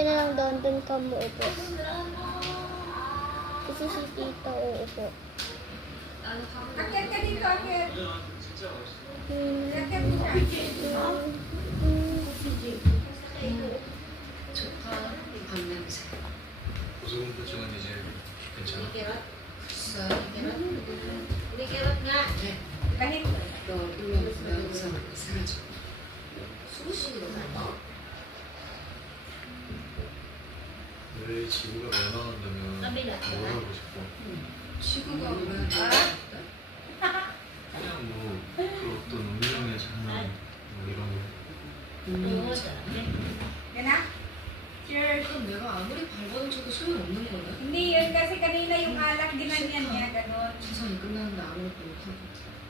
ka na lang doon ka muupo. Kasi si tita uupo. Akyat ka dito, akyat. Akyat mo siya. 조카 밤냄새. 고소공포증은 이제 괜찮아? 있어. 우리 캐럿 nga. 네. Kahit. 너 울면서 사라져. 수고식으로 갈까? 왜 지구가 멸망한다면 뭘 하고 싶어? 지구가 왜 그냥 뭐 그 어떤 운명의 장난 뭐 이런 거. Yan na. Cheers. 그럼 내가 아무리 밟아도 저도 소용없는 거네? Hindi yun kasi kanina yung alak ginanyan niya, gano'n. 세상이 끝나는데 아무것도 못하고